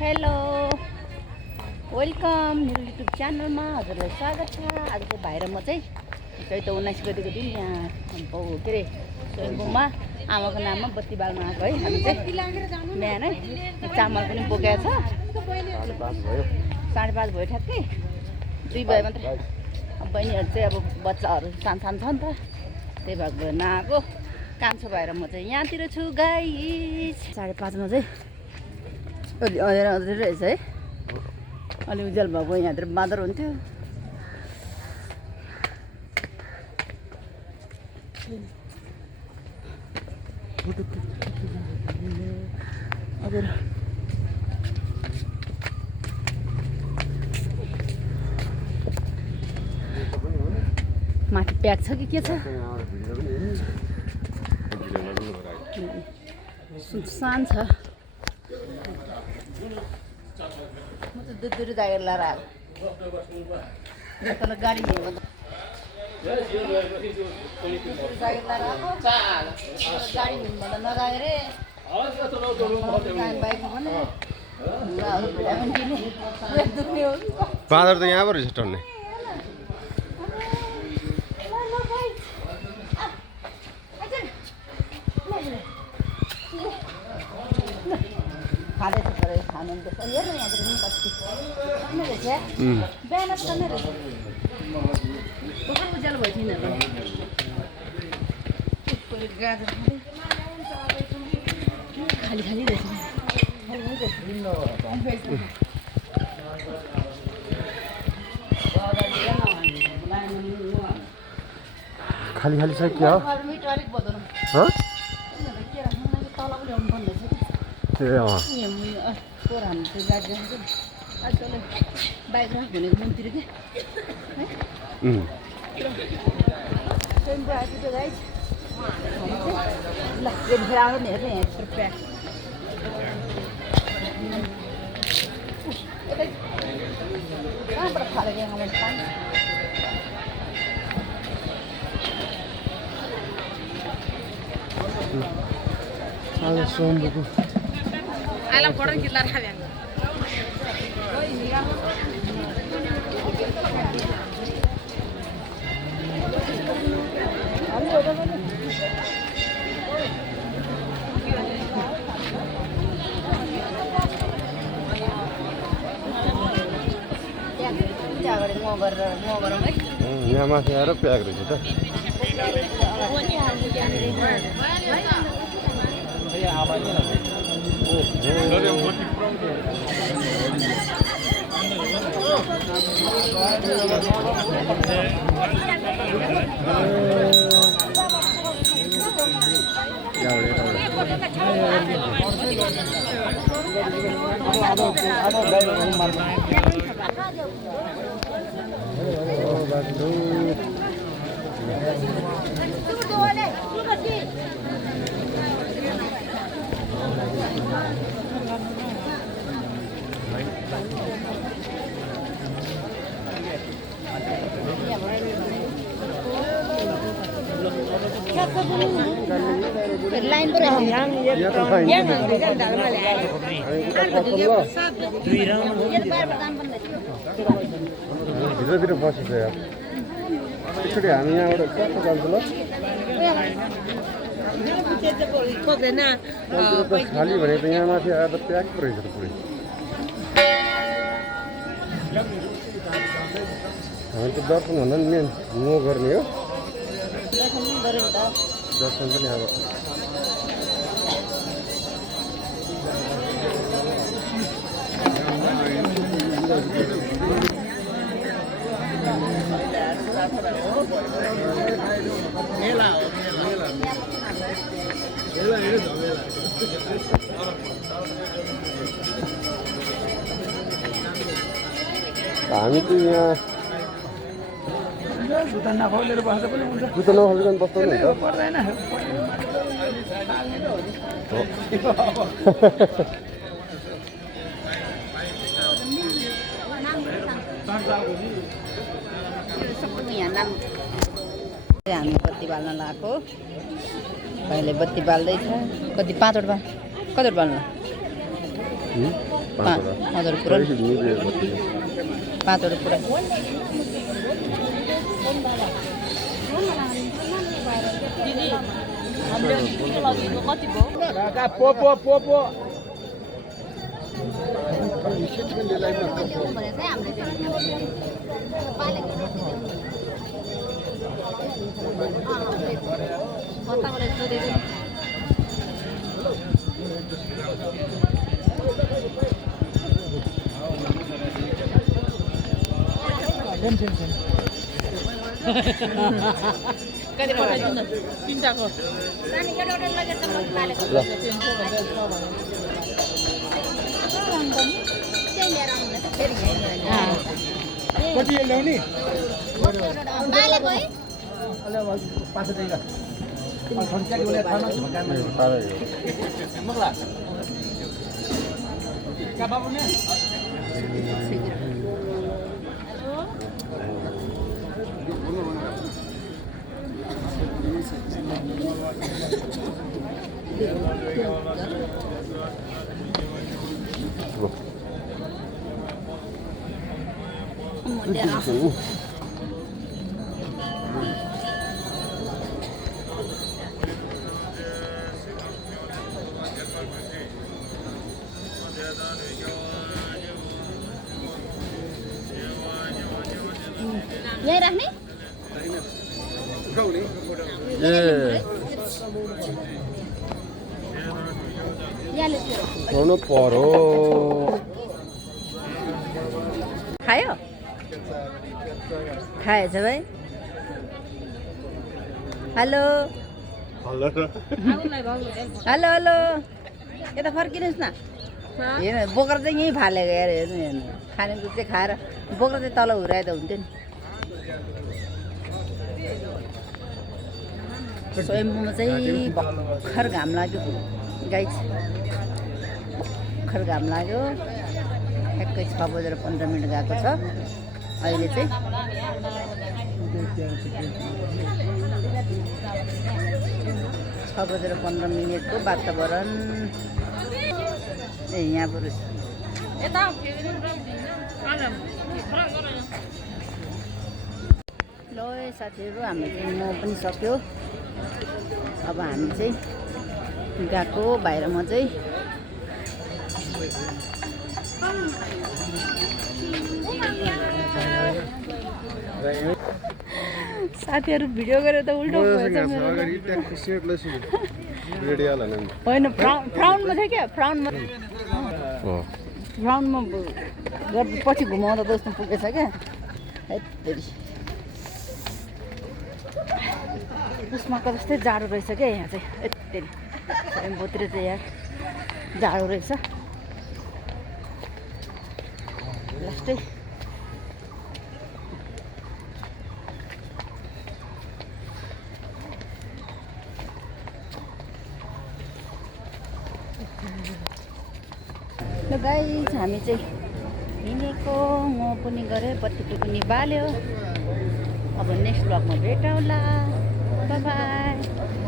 Hello welcome मेरो YouTube च्यानलमा हजुरलाई स्वागत छ। आज चाहिँ भाइ र म चाहिँ चैत 19 गतिको दिन यहाँ के अरे स्वयम्भूमा आमाको नाममा बत्ती बाल्न आएको है। हामी चाहिँ बिहानै चामल पनि बोकेको छ। 5:30 भयो ठ्याक्कै 2 बजे मात्रै। बहिनीहरू चाहिँ अब बच्चाहरू सानो छ नि त, त्यही भएको नआएको। कान्छो भएर म चाहिँ यहाँतिर छु गाइस। 5:30 मा चाहिँ अलि अँधेरो रहेछ है, अलि उज्यालो भएको यहाँतिर बाँदर हुन्थ्यो। माथि प्याक छ कि के छ? सुनसान छ। म त दूर जागिर लाएर आएको। तल गाडी हिँड्नु जागिर लाएर आएको। गाडी हिँड्नु नजागिरे बाइकमा पनि बाँदर त यहाँबाट रहेछ टन्ने। खाँदैछ तर खानु नि त हेर्नु यहाँतिर पनि कति खाने रहेछ। बिहान खाने रहेछ। कस्तो उज्यालो भयो तिनीहरू पनि गाजर खाँदै खाली खाली रहेछ। खाली खाली छ क्या हो? बाइक राख भनेको मन्दिर के ल फेरि आउनु नि हेर्नु यहाँ प्याक कहाँबाट फालेको यहाँ पानी सोमको Alam korang kita rahab yang. यहाँ माथि आएर प्याक रहेछ त। Lain berapa? भित्रतिर बसेछ यार। एकचोटि हामी यहाँबाट कस्तो जान्छ ल? खाली भने त यहाँ माथि आएर त प्याक रहेछ त पुरै। हामी त दर्शन भन्दा नि मेन मो गर्ने हो। दर्शन पनि अब हामी त यहाँ जुत्ता नखोलेर बस्दा पनि हुन्छ। जुत्ता नखोलिकन बस्दा पनि हुन्छ। पर्दैन। हामी बत्ती बाल्न लगाएको। भाइले बत्ती बाल्दैछ। कति 5 वटा कति बाल्नु? पाँचवटा पुरा 5वटा पुरा तिनटाको कति ल्याउने यही राख्ने उठाउनु पर्यो खायो खाएछ भाइ हेलो हेलो हेलो यता फर्किनुहोस् न हेर्नु बोकेर चाहिँ यहीँ फालेको यार हेर्नु हेर्नु खानेकुरो चाहिँ खाएर बोकेर चाहिँ तल हुर्याए त हुन्थ्यो नि स्वयम्भूमा चाहिँ भर्खर घाम लाग्यो गाइस भर्खर घाम लाग्यो ठ्याक्कै 6:15 गएको छ अहिले चाहिँ 6:15 को वातावरण यहाँ बरु ल साथीहरू हाम्रो चाहिँ म पनि सक्यो अब हामी चाहिँ गएको बाहिर म चाहिँ साथीहरू भिडियो गरेर त उल्टो भएछ होइन फ्राउनमा थियो क्या फ्राउनमा पछि घुमाउँदा त उस्तो पुगेछ क्या हेत्तेरी उस्माको जस्तै जाडो रहेछ क्या यहाँ चाहिँ यत्तेरी स्वयम्भूतिर चाहिँ यहाँ जाडो रहेछ लास्टै ल गाइस हामी चाहिँ हिँडेको म पनि गरेँ बत्ती पनि बाल्यो अब नेक्स्ट ब्लगमा भेटौँला बाई बाई